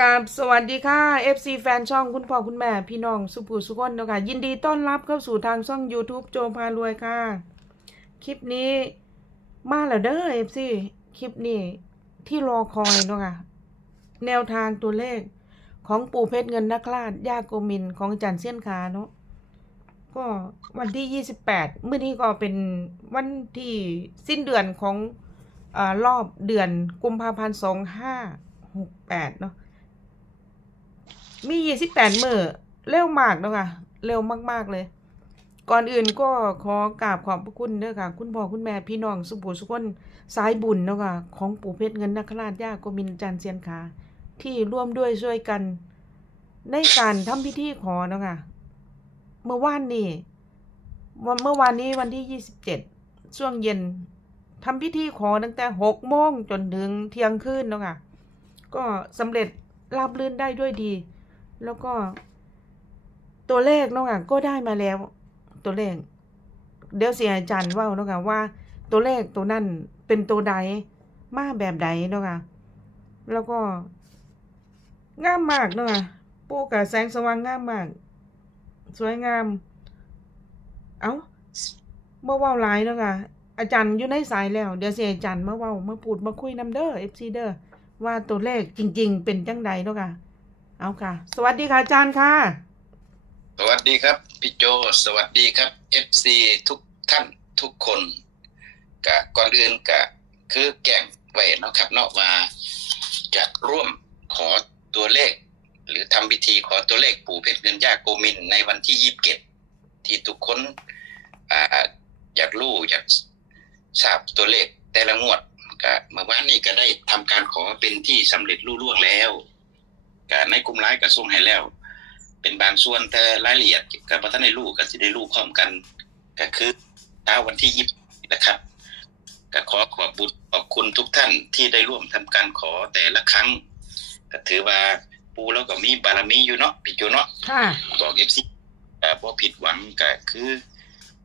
กราบสวัสดีค่ะ FC แฟนช่องคุณพ่อคุณแม่ พี่น้องสุภูสุกนเนาะค่ะยินดีต้อนรับเข้าสู่ทางช่อง YouTube โจพารวยค่ะ คลิปนี้มาแล้วเด้อ FC คลิปนี้ที่รอคอยเนาะค่ะแนวทางตัวเลขของปู่เพชรเงินนักลาดย่าโกมินของจารย์เสี้ยนคาเนาะก็วันที่ 28เมื่อนี้ก็เป็นวันที่สิ้นเดือนของอรอบเดือนกุมภาพันธ์2568 เนาะ มียี่สิบแปดมือเร็วมากเนาะค่ะ เร็วมากๆเลย ก่อนอื่นก็ขอกราบขอบพระคุณเด้อค่ะ คุณพ่อคุณแม่พี่น้องสุภูสุคนสายบุญเนาะค่ะ ของปู่เพชรเงินนคราชย่าโกมินจันเซียนขาที่ร่วมด้วยช่วยกันในการทำพิธีขอเนาะค่ะ เมื่อวานนี้วันเมื่อวานนี้วันที่ยี่สิบเจ็ดช่วงเย็นทำพิธีขอตั้งแต่หกโมงจนถึงเที่ยงคืนเนาะค่ะ ก็สำเร็จราบรื่นได้ด้วยดี แล้วก็ ตัวเลขเนาะค่ะก็ได้มาแล้ว ตัวเลข เดี๋ยวเสียอาจารย์ว่าเนาะค่ะว่า ตัวเลขตัวนั้นเป็นตัวใดมาแบบใดเนาะค่ะแล้วก็งามมากเนาะค่ะปูกับแสงสว่างงามมาก สวยงาม เอา้าบ่เว้าหลายเนาะค่ะอาจารย์อยู่ในสายแล้ว เดี๋ยวเสียอาจารย์มาเว้ามาพูดมาคุยนำเด้อ FC เด้อว่าตัวเลขจริง ๆ เป็นจังใดเนาะค่ะ เอาค่ะ สวัสดีค่ะอาจารย์ค่ะ สวัสดีครับพี่โจ สวัสดีครับ FC ทุกท่านทุกคนกะก่อนอื่นกะคือแก่งไว้เนาะครับเนาะว่าจะร่วมขอตัวเลข หรือทำพิธีขอตัวเลขปู่เพชรเงินยาโกมินในวันที่ยี่สิบเกตที่ทุกคนออยากรู้อยากทราบตัวเลขแต่ละงวดกะเมื่อวานนี้ก็ได้ทำการขอเป็นที่สำเร็จรุ่ล่วงแล้ว กะในกลุ่มไลน์ก็ส่งให้แล้ว เป็นบางส่วนแต่รายละเอียดกับพระท่านในลูกก็จะได้รู้พร้อมกัน ก็คือเช้าวันที่ยี่สิบนะครับก็ขอขอบบุญขอบคุณทุกท่านที่ได้ร่วมทำการขอแต่ละครั้งก็ถือว่าปูแล้วก็มีบารมีอยู่เนาะพี่โจเนาะค่ะบอกเอฟซีก็บ่ผิดหวังก็คือ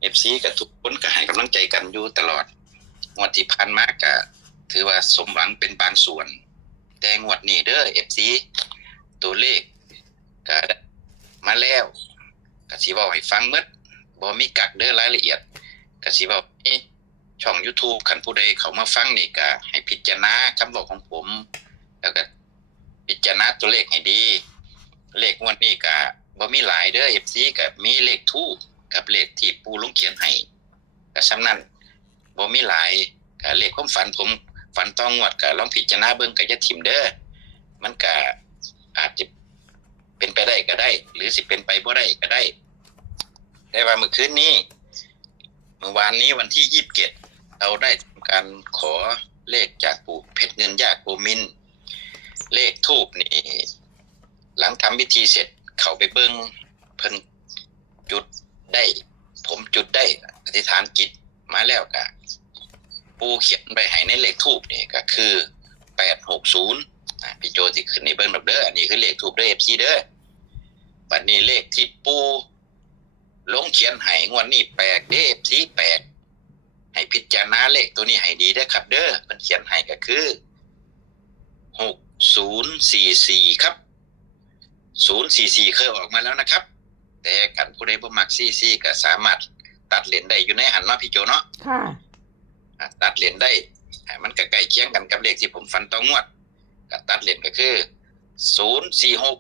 เอฟซีกับทุกคนก็ให้กำลังใจกันอยู่ตลอดงวดที่ผ่านมาก็ถือว่าสมหวังเป็นบางส่วน แต่งวดนี้เด้อเอฟซี ตัวเลขก็มาแล้วกสิเว้าให้ฟังหมดบ่มีกักเด้อรายละเอียดกสิเว้าในช่อง YouTube คันผู้ใดเขามาฟังนี่ก็ให้พิจารณาคำบอกของผม แล้วก็พิจารณาตัวเลขให้ดี เลขงวดนี้ก็บ่มีหลายเด้อ FC ก็มีเลขทูกับเลขที่ปูลุงเขียนให้ก็ซ้ำนั้นบ่มีหลายก็เลขความฝันผมฝันต้องงวดก็ลองพิจารณาเบิ่งก็อย่าทิ่มเด้อมันก็ อาจจะเป็นไปได้ก็ได้ หรือสิเป็นไปบ่ได้ก็ได้แต่ว่าเมื่อคืนนี้เมื่อวานนี้วันที่ยี่สิบเจ็ดเราได้ทำการขอเลขจากปู่เพชรเงินยากโกมิน เลขทูบนี่ หลังทำพิธีเสร็จเขาไปเบิ้งเพิ่นจุดได้ ผมจุดได้อธิษฐานจิตมาแล้วกะปูเขียนไปให้ในเลขทูบนี่ก็คือแปดหกศูนย์ พี่โจที่ขึ้นในเบิ้งดอกเด้ออันนี้คือเลขทูบเด้อเอฟซีเด้อบัดนี้เลขที่ปูลงเขียนให้งวดนี้แปลกเด้อเอฟซีแปลกให้พิจารณาเลขตัวนี้ให้ดีเด้อครับ เด้อมันเขียนให้ก็คือหกศูนย์สี่สี่ครับศูนย์สี่สี่เคยออกมาแล้วนะครับ แต่กันผู้ใดบ่มักซีซีก็สามารถตัดเหรียญได้อยู่ในหันเนาะพี่โจเนาะค่ะอะตัดเหรียญได้อะมันก็ใกล้เคียงกันกับเลขที่ผมฟันต่องวด ก็ตัดเหรียญก็คือศูนย์สี่หก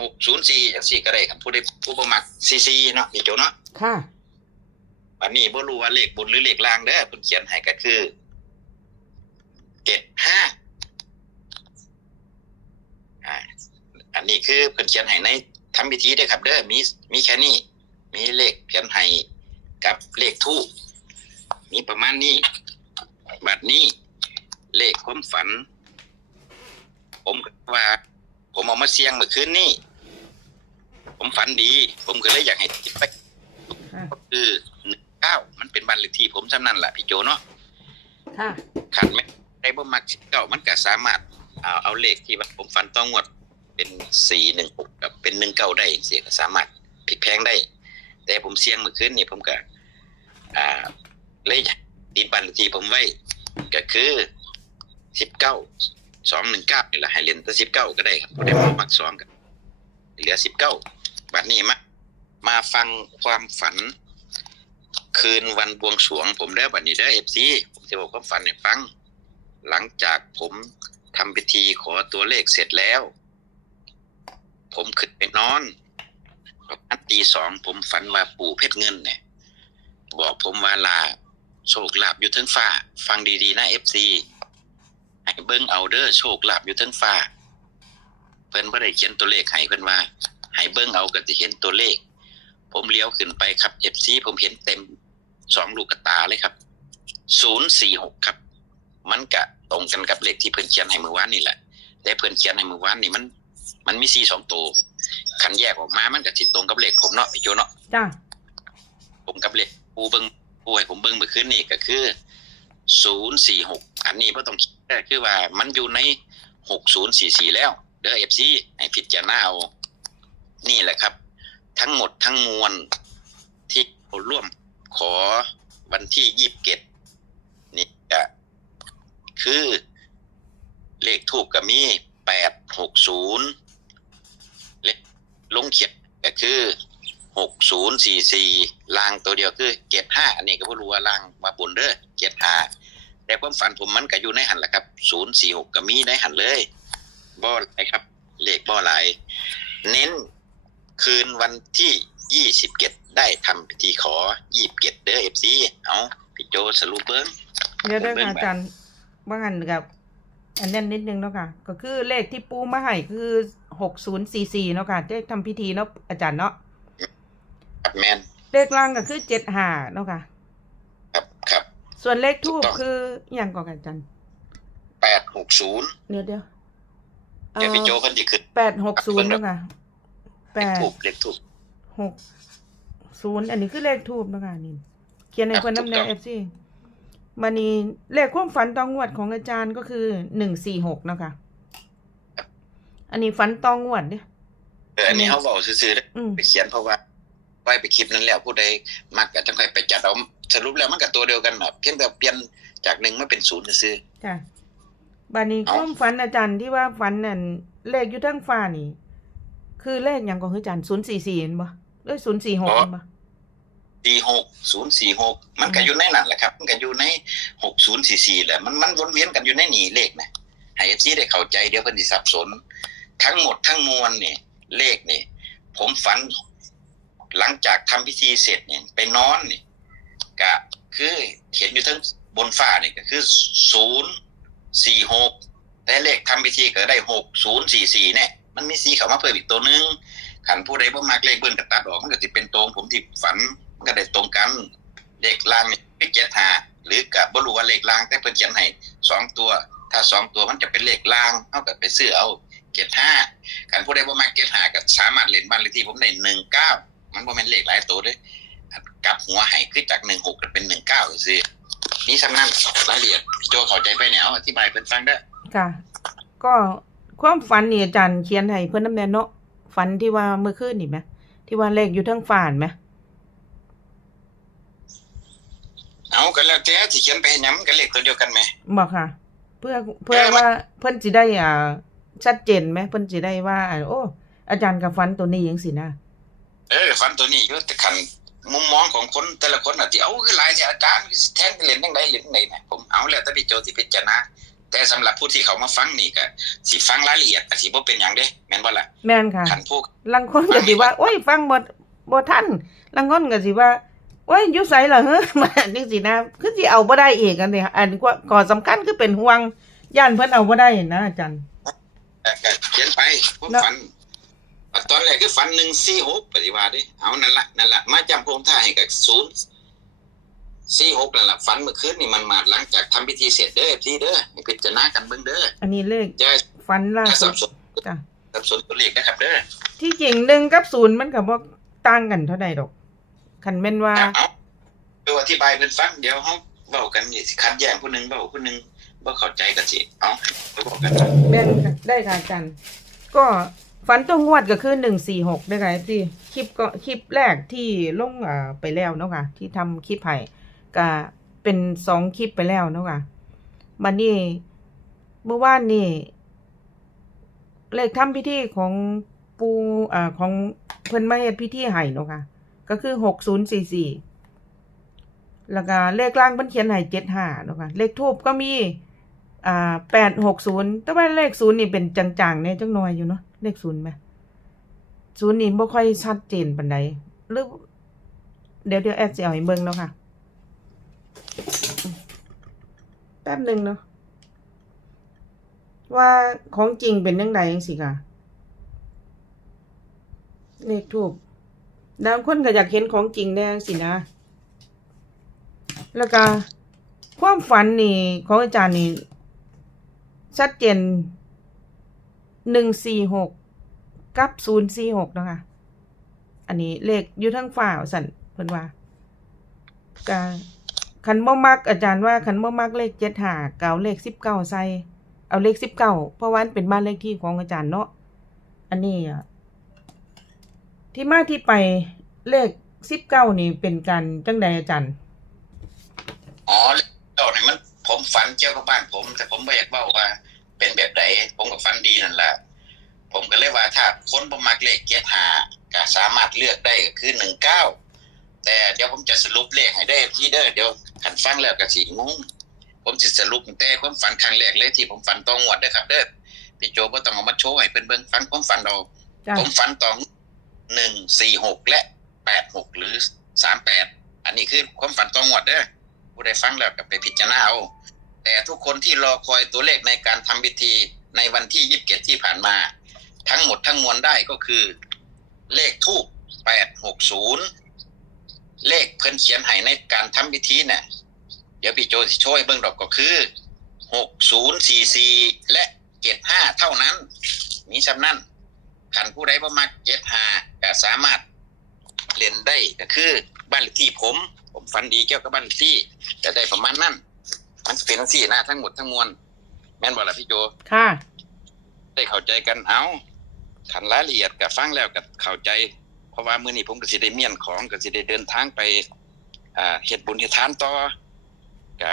หกศูนย์สี่อย่างสี่ก็ได้ครับผู้ใดผู้บ่มักซีซีเนาะพี่โจเนาะค่ะวันนี้บ่รู้ว่าเลขบนหรือเลขล่างเด้อเพิ่นเขียนให้ก็คือเจ็ดห้าอ่าอันนี้คือเพิ่นเขียนให้ในทำพิธีเด้อครับ เด้อมีมีแค่นี้ มีเลขเขียนให้กับเลขทูปมีประมาณนี้บัดนี้เลขความฝัน ผมก็ว่า ผมเอามาเสี่ยงเมื่อคืนนี้ผมฝันดี ผมก็เลยอยากให้ติดไปค่ะก็คือหนึ่งเก้ามันเป็นบันเลขที่ผมจำนั่นแหละพี่โจเนาะค่ะขันไม่ได้บ่มักเก้ามันก็สามารถเอาเอาเลขที่ว่าผมฝันต้องงวดเป็นสี่หนึ่งหกกับเป็นหนึ่งเก้าได้เสียก็สามารถพลิกแพงได้ แต่ผมเสี่ยงเมื่อคืนนี่ผมก็อ่าเลยดีบันเลขที่ผมไว้ก็คือสิบเก้า สองหนึ่งเก้านี่แหละให้เรียนแต่สิบเก้าก็ได้ครับบ่ได้มามักสองกันเหลือสิบเก้าบัดนี้มามาฟังความฝัน คืนวันบวงสรวง ผมได้บัดนี้ได้เอฟซีผมจะบอกความฝันให้ฟัง หลังจากผมทำพิธีขอตัวเลขเสร็จแล้ว ผมขึ้นไปนอนประมาณตีสองผมฝันว่าปู่เพชรเงินเนี่ย บอกผมว่าลาโชคลาภอยู่ทั้งฟ้า ฟังดีๆนะเอฟซี ให้เบิ้งเอาเด้อโชคลาภอยู่เทั้งฟ้า เพิ่นบ่ได้เขียนตัวเลขให้เพิ่นว่าให้เบิ้งเอาก็จะเห็นตัวเลข ผมเลี้ยวขึ้นไปครับเอฟซีผมเห็นเต็มสองลูกกระตาเลยครับศูนย์สี่หกครับ มันกะตรงกันกับเลขที่เพิ่นเขียนให้เมื่อวานนี่แหละแต่เพิ่นเขียนให้เมื่อวานนี่มัน มันมีสี่สองตัวขันแยกออกมามันก็สิตรงกับเลขผมเนาะพี่โจเนาะจ้าผมกับเลขปูเบิงปูให้ผมเบิงเมื่อคืนนี่ก็คือศูนย์สี่หก อันนี้ไ่ต้องคิดคือว่ามันอยู่ในหกศูนย์สี่สี่แล้ว เด้อเอฟซีให้พิจารณาเอานี่แหละครับ ทั้งหมดทั้งมวลที่เราร่วมขอวันที่ยี่สิบเกตนี่ก็คือเลขทูกก็มีแปดหกศูนย์เลขลงเขียนก็คือหกศูนย์สี่สี่ลางตัวเดียวคือเจ็ดห้าอันนี้ก็บ่รู้ว่าลางมาบนเด้อเจ็ดห้า แต่ความฝันผมมันก็อยู่ในหันแหละครับศูนย์สี่หกก็มีในหันเลยบ่หลายครับ เลขบ่หลายเน้นคืนวันที่ยี่สิบเกตได้ทำพิธีขอยี่สิบเกตเด้อเอฟซีเอาพี่โจสรุปเบิ้งเดี๋ยวเด้อผมเบิ่งค่ะอาจารย์ว่างันกับอันนั้นนิดนึงเนาะค่ะ ก็คือเลขที่ปูมาให้คือหกศูนย์สี่สี่เนาะค่ะได้ทำพิธีเนาะอาจารย์เนาะครับแมนเลขล่างก็คือเจ็ดห้าเนาะค่ะครับครับ ส่วนเลขทูถูบกต้องคืออย่างก่อนค่ะอาจารย์แปดหกศูนย์เดี๋ยวเดี๋ยวเดี๋ยวพี่โจเพิ่นจะขึ้นแปดหกศูนย์เนาะค่ะแปเลขดถูกเลขถูกหกศูนย์อันนี้คือเลขทูบเนาะค่ะนี่เขียนในเพื่อนน้ำแนถูกต้เอองฟซีมานี่เลขความฝันตองงวดของอาจารย์ก็คือหนึ่งสี่หกเนาะค่ะอันนี้ฝันตองงวดเนี่ยเอออันนี้เขาบอกซื่อๆเด้ออืมไปเขียนเพราะว่าไว้ไปคลิปนั้นแล้วผู้ใดมักก็จังค่อยไปจัดเอา สรุปแล้วมันก็ตัวเดียวกันน่ะเพียงแต่เปลี่ยนจากหนึ่งมาเป็นศูนย์ซื่อจ้ะบานี้เอ้าความฝันอาจารย์ที่ว่าฝันนั่นเลขอยู่ทั้งฟ้านี่ คือเลขอย่างของอาจารย์ศูนย์สี่สี่เห็นบ่เอ้ยศูนย์สี่หกเห็นบ่สี่หกศูนย์สี่หกมันก็อยู่ในนั่นแหละครับ มันก็อยู่ในหกศูนย์สี่สี่แหละมันมันวนเวียนกันอยู่ในนี่เลขนะให้เอฟซีได้เข้าใจเดี๋ยวเพิ่นสิสับสน ทั้งหมดทั้งมวลนี่เลขนี่ผมฝัน หลังจากทำพิธีเสร็จเนี่ยไปนอนนี่ ก็คือเห็นอยู่ทั้งบนฟ้านี่ก็คือศูนย์สี่หกแต่เลขทำพิธีก็ได้หกศูนย์สี่สี่เนี่ยมันมีสีเข้ามาเพิ่มอีกตัวนึงขันผู้ใดบ่มักเลขเบิ้ลก็ตัดออกมันก็สิเป็นตรงผมที่ฝันมันก็ได้ตรงกันเลขล่างนี่คือเจ็ดหาหรือกับบ่รู้ว่าเลขล่างแต่เพิ่นเขียนให้สองตัว ถ้าสองตัวมันจะเป็นเลขล่างเอากับไปซื้อเอาเจ็ดห้าขันผู้ใดบ่มักเจ็ดหาก็สามารถเล่นบ้านเลขที่ผมได้หนึ่งเก้ามันบ่แม่นเลขหลายตัวเด้อ กลับหัวให้คือจากหนึ่งหกเป็นหนึ่งเก้าซื่อนี่สำนันรายละเอียดพี่โจเข้าใจไปแนวอธิบายเพิ่นฟังเด้อค่ะ ก็ความฝันนี่อาจารย์เขียนให้เพื่อนน้ำแนนเนาะฝันที่ว่าเมื่อคืนนี่ไหมที่ว่าเลขอยู่ทั้งฟ้าไหมเอาก็แล้วแต่สิเขียนไปให้หยังมันก็เลขตัวเดียวกันไหมบอกค่ะ เพื่อเพื่อว่าเพื่อนสิได้อ่าชัดเจนไหมเพื่อนสิได้ว่าอ่า โอ้ อาจารย์กับฝันตัวนี้ยังสินะเออฟันตัวนี้อยู่แต่ขัน มุมมองของคนแต่ละคนอะที่เอาคือหลายที่อาจารย์แทงเล่นจังไดเล่นจังไดนะผมเอาแล้วแต่พี่โจสิพิจารณาแต่สำหรับผู้ที่เขามาฟังนี่ก็สิฟังรายละเอียดก็สิบ่เป็นหยังเด้แม่นบ่ล่ะแม่นค่ะขันผู้ลังคนก็สิว่า โอ้ยฟังบ่บ่ทันลังคนก็สิว่าโอ้ยอยู่ไสล่ะเฮ้อมาจังสินะคือสิเอาบ่ได้อีกอันนี้อันก็ก่อสำคัญคือเป็นห่วงย่านเพิ่นเอาบ่ได้นะอาจารย์เอ่อก็เขียนไปผมเนาะฝันอะ ตอนแรกคือฝัน146ปฏิวัติเด้เอานั่นล่ะนั่นล่ะมาจำพงท่าให้กับ0 46นั่นล่ะฝันเมื่อคืนนี่มันมาหลังจากทำพิธีเสร็จเด้อพี่เด้อให้พิจารณากันเบิ่งเด้ออันนี้เลขอย่าฝันล่าอย่าสุสัดบสนจ้ะสับสนตัวเลขนะครับเด้อที่จริงหนึ่งกับศูนย์มันก็บ่ต่างกันเท่าใดดอกคันแม่นว่าเอาดูอธิบายเป็นฟังเดี๋ยวเขาเบากันนี่สิคัดแย่งผู้หนึงเบาผู้หนึงบ่เข้าใจกันสิเอาไปบอกกันแม่นค่ะได้ค่ะอาจารย์ก็ ฝันตัวงวดก็คือหนึ่งสี่หกได้ค่ะที่คลิปก็คลิปแรกที่ลงอ่าไปแล้วเนาะค่ะ ที่ทำคลิปให้ก็เป็นสองคลิปไปแล้วเนาะค่ะบันนี้เมื่อวานนี่เลขทำพิธีของปูอ่าของเพิ่นมาเฮ็ดพิธีให้เนาะค่ะ ก็คือหกศูนย์สี่สี่แล้วก็เลขล่างเพิ่นเขียนให้เจ็ดห้าเนาะค่ะ เลขทูบก็มีอ่าแปดหกศูนย์แต่ว่าเลขศูนย์นี่เป็นจังๆเนี่ยจังน้อยอยู่เนาะ เลขศูนย์ไหมศูนย์นี่บ่ค่อยชัดเจนปานใดหรือเดี๋ยวเดี๋ยวแอดสิเอาให้เบิ่งเนาะค่ะ แป๊บหนึ่งเนาะว่าของจริงเป็นยังไงจังสิค่ะเลขทูบบางคนก็อยากเห็นของจริงแน่จังสินะ แล้วก็ความฝันนี่ของอาจารย์นี่ชัดเจน หนึ่งสี่หกกับศูนย์สี่หกนะคะอันนี้เลขอยู่ทั้งฝ่าสันเพิ่นว่าก็คันบ่มักอาจารย์ว่าคันบ่มักเลขเจ็ดหาเก่าเลขสิบเก้าใส่เอาเลขสิบเก้าเพราะว่ามันเป็นบ้านเลขที่ของอาจารย์เนาะอันนี้ที่มาที่ไปเลขสิบเก้านี่เป็นการจังใดอาจารย์อ๋อเลขเจ้านี่มันผมฝันเกี่ยวกับบ้านผม แต่ผมไม่อยากเว่าว่า เป็นแบบไหนผมก็ฝันดีนั่นแหละผมก็เลยว่าถ้าคนบ่มักเลขเกียรหาก็สามารถเลือกได้ก็คือหนึ่งเก้าแต่เดี๋ยวผมจะสรุปเลขให้ได้ที่เด้อเดี๋ยวขันฟังแล้วก็สีงงผมจะสรุปตั้งแต่ความฝันครั้งแรกเลยที่ผมฝันตองงวดเด้อครับ เด้อพี่โจบ่ต้องเอามาโชว์ให้เพิ่นเบิ่งฟังความฝันเราจ้ะผมฝันตองหนึ่งสี่หกและแปดหกหรือสามแปดอันนี้คือความฝันตองงวดเด้อผู้ใดฟังแล้วก็ไปพิจารณาเอา แต่ทุกคนที่รอคอยตัวเลขในการทำพิธีในวันที่ยีิบเจ็ดที่ผ่านมา ทั้งหมดทั้งมวลได้ก็คือ เลขทูปแปดหกศูนย์เลขเพิ่นเขียนให้ในการทำพิธีเนี่ยเดี๋ยวพี่โจสิช่วยเบิ่งดอกก็คือหกศูนย์สี่สี่และเจ็ดห้าเท่านั้นมีสำนั้นขันผู้ใดบ่มักเจ็ดห้าก็สามารถเล่นได้ก็คือบ้านเลขที่ผม ผมฝันดีเกี่ยวกับบ้านเลขที่จะได้ประมาณนั้น มันจะเป็นทั้งสี่หน้าทั้งหมดทั้งมวลแม่นบ่ล่ะพี่โจค่ะ ได้เข้าใจกันเอาขันรายละเอียดกับฟังแล้วกับเข้าใจ เพราะว่ามื้อนี้ผมก็สิได้เมียนของก็สิได้เดินทางไป อ่าเฮ็ดบุญเฮ็ดทานต่อก็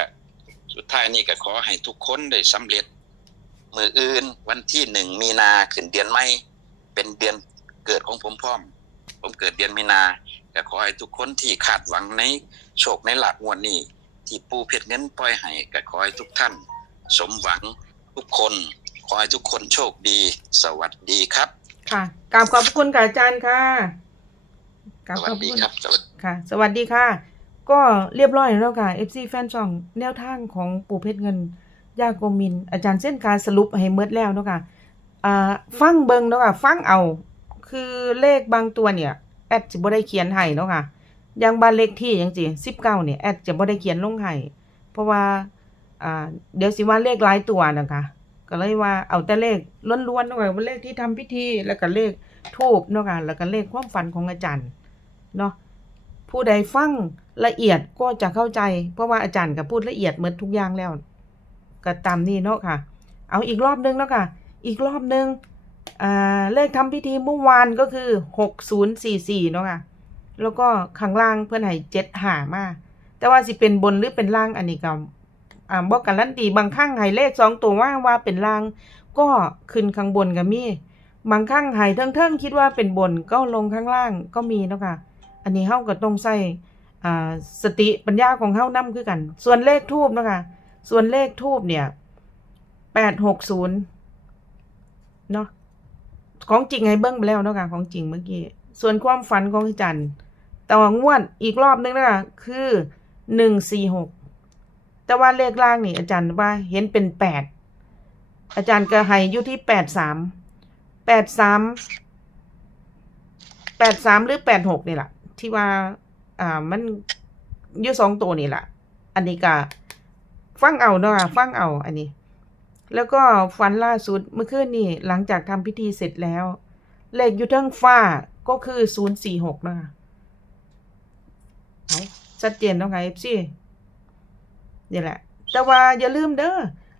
สุดท้ายนี้ก็ขอให้ทุกคนได้สำเร็จ มืออื่นวันที่หนึ่งมีนาขึ้นเดือนใหม่เป็นเดือนเกิดของผมพร้อม ผมเกิดเดือนมีนาก็ขอให้ทุกคนที่คาดหวังในโชคในหลักงวดนี้ ที่ปูเพชรเงินปล่อยให้ก็ขอให้ทุกท่าน สมหวังทุกคน ขอให้ทุกคนโชคดี สวัสดีครับค่ะกราบขอบพระคุณกับอาจารย์ค่ะกราบสขวัอสบพระดีคุณครับสวัสดีค่ะ สวัสดีค่ะ ก็เรียบร้อยแล้วค่ะ FC แฟนช่องแนวทางของปู่เพชรเงินยาโกมิน อาจารย์เส้นการสรุปให้เมดแล้วเนาะค่ะอ่าฟังเบิงเนาะค่ะ ฟังเอา คือเลขบางตัวเนี่ย แอดจะบ่ได้เขียนให้เนาะค่ะ อยังบ้านเลขที่ยังสิ19เนี่ยแอดจะบ่ได้เขียนลงให้เพราะว่าอ่าเดี๋ยวสิว่าเลขหลายตัวนะคะก็เลยว่าเอาแต่เลขล้วนๆเนาะค่ะว่าเลขที่ทำพิธีแล้วก็เลขทูบเนาะค่ะแล้วก็เลขความฝันของอาจารย์เนาะผู้ใดฟังละเอียดก็จะเข้าใจ เพราะว่าอาจารย์ก็พูดละเอียดเหมือนทุกอย่างแล้วก็ตามนี้เนาะค่ะ เอาอีกรอบนึงเนาะค่ะ อีกรอบนึงอ่าเลขทำพิธีเมื่อวานก็คือหกศูนย์สี่สี่เนาะค่ะ แล้วก็ข้างล่างเพื่อนให้เจ็ดหามาแต่ว่าสิเป็นบนหรือเป็นล่างอันนี้ก็อ่าบอกกันลันตีบางครั้งให้เลขสองตัวว่าว่าเป็นล่าง ก็ขึ้นข้างบนก็มีบางครั้งให้เทิงๆคิดว่าเป็นบนก็ลงข้างล่างก็มีเนาะค่ะอันนี้เฮาก็ต้องใส่อ่าสติปัญญาของเฮานํคือกัน ส่วนเลขทูบนะคะส่วนเลขทูบเนี่ยแปดหกศูนย์เนาะของจริงให้เบิ้งไปแล้วเนาะค่ะของจริงเมื่อกี้ ส่วนความฝันของอาจารย์ แต่ว่างวดอีกรอบนึงนะคะคือหนึ่งสี่หกแต่ว่าเลขล่างนี่อาจารย์ว่าเห็นเป็นแปดอาจารย์ก็ให้อยู่ที่แปดสามแปดสามแปดสามหรือแปดหกนี่แหละที่ว่าอ่ามันอยู่สองตัวนี่แหละอันนี้ก็ฟังเอาเนาะฟังเอาอันนี้ แล้วก็ฝันล่าสุดเมื่อคืนนี่หลังจากทำพิธีเสร็จแล้ว เลขอยู่ทั้งฟ้าก็คือศูนย์สี่หกนะคะ เอาชัดเจนเนาะค่ะเอฟซีนี่แหละ แต่ว่าอย่าลืมเด้อ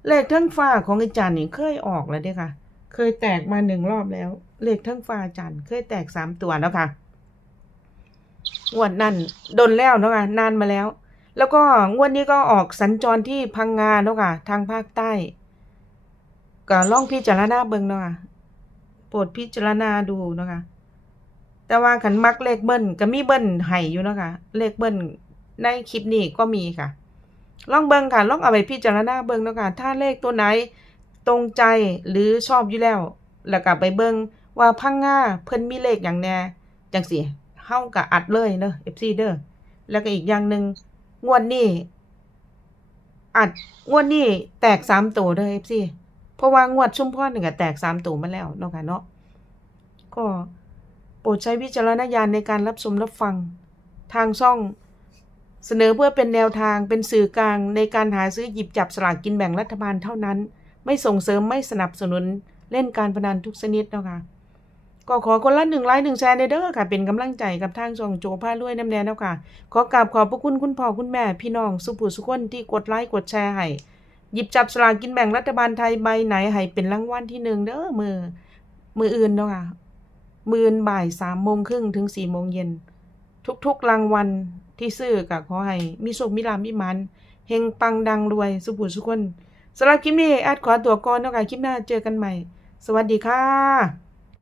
เลขทั้งฟ้าของอาจารย์นี่เคยออกแล้วเด้ค่ะ เคยแตกมาหนึ่งรอบแล้ว เลขทั้งฟ้าอาจารย์ เคยแตกสามตัวแล้วค่ะงวดนั่นโดนแล้วเนาะค่ะนานมาแล้ว แล้วก็งวดนี้ก็ออกสัญจรที่พังงาเนาะค่ะ ทางภาคใต้ก็ลองพิจารณาเบิงเนาะค่ะโปรดพิจารณาดูเนาะค่ะ แต่ว่าคันมักเลขเบิ้ลก็มีเบิ้ลให้อยู่นะคะเลขเบิ้ลในคลิปนี้ก็มีค่ะ ลองเบิ่งค่ะ ลองเอาไปพิจารณาเบิ่งนะค่ะถ้าเลขตัวไหนตรงใจหรือชอบอยู่แล้ว แล้วก็ไปเบิ่งว่าพังง่าเพิ่นมีเลขหยังแน่จังซี่เฮาก็อัดเลยเด้อ FC เด้อแล้วก็อีกอย่างหนึ่งงวดนี้อัดงวดนี้แตก3ตัวเด้อ FC เพราะว่างวดชุมพรนี่ก็แตก3ตัวมาแล้วเนาะค่ะเนาะก็ โปรดใช้วิจารณญาณในการรับชมรับฟัง ทางช่อง เสนอเพื่อเป็นแนวทางเป็นสื่อกลางในการหาซื้อหยิบจับสลากกินแบ่งรัฐบาลเท่านั้น ไม่ส่งเสริมไม่สนับสนุนเล่นการพนันทุกชนิดนะค่ะก็ขอคนละหนึ่งไลค์หนึ่งแชร์ในเด้อค่ะ เป็นกำลังใจกับทางช่องโจผ้ารวยน้ำแน่เนาะค่ะ ขอกราบขอบพระคุณคุณพ่อคุณแม่พี่น้องสุภูสุคนที่กดไลค์กดแชร์ให้หยิบจับสลากกินแบ่งรัฐบาลไทยใบไหนให้เป็นรางวัลที่หนึ่งเด้อมือมืออื่นเนาะค่ะ มื่นบ่ายสามโมงครึ่งถึงสี่โมงเย็น ทุกๆรางวัลที่ซื้อกับขอให้มีสุขมีลามีมันเฮงปังดังรวยสุขุสุขคนสำหรับคลิปนี้แอดขอตัวก่อนนะค่ะคลิปหน้าเจอกันใหม่ สวัสดีค่ะ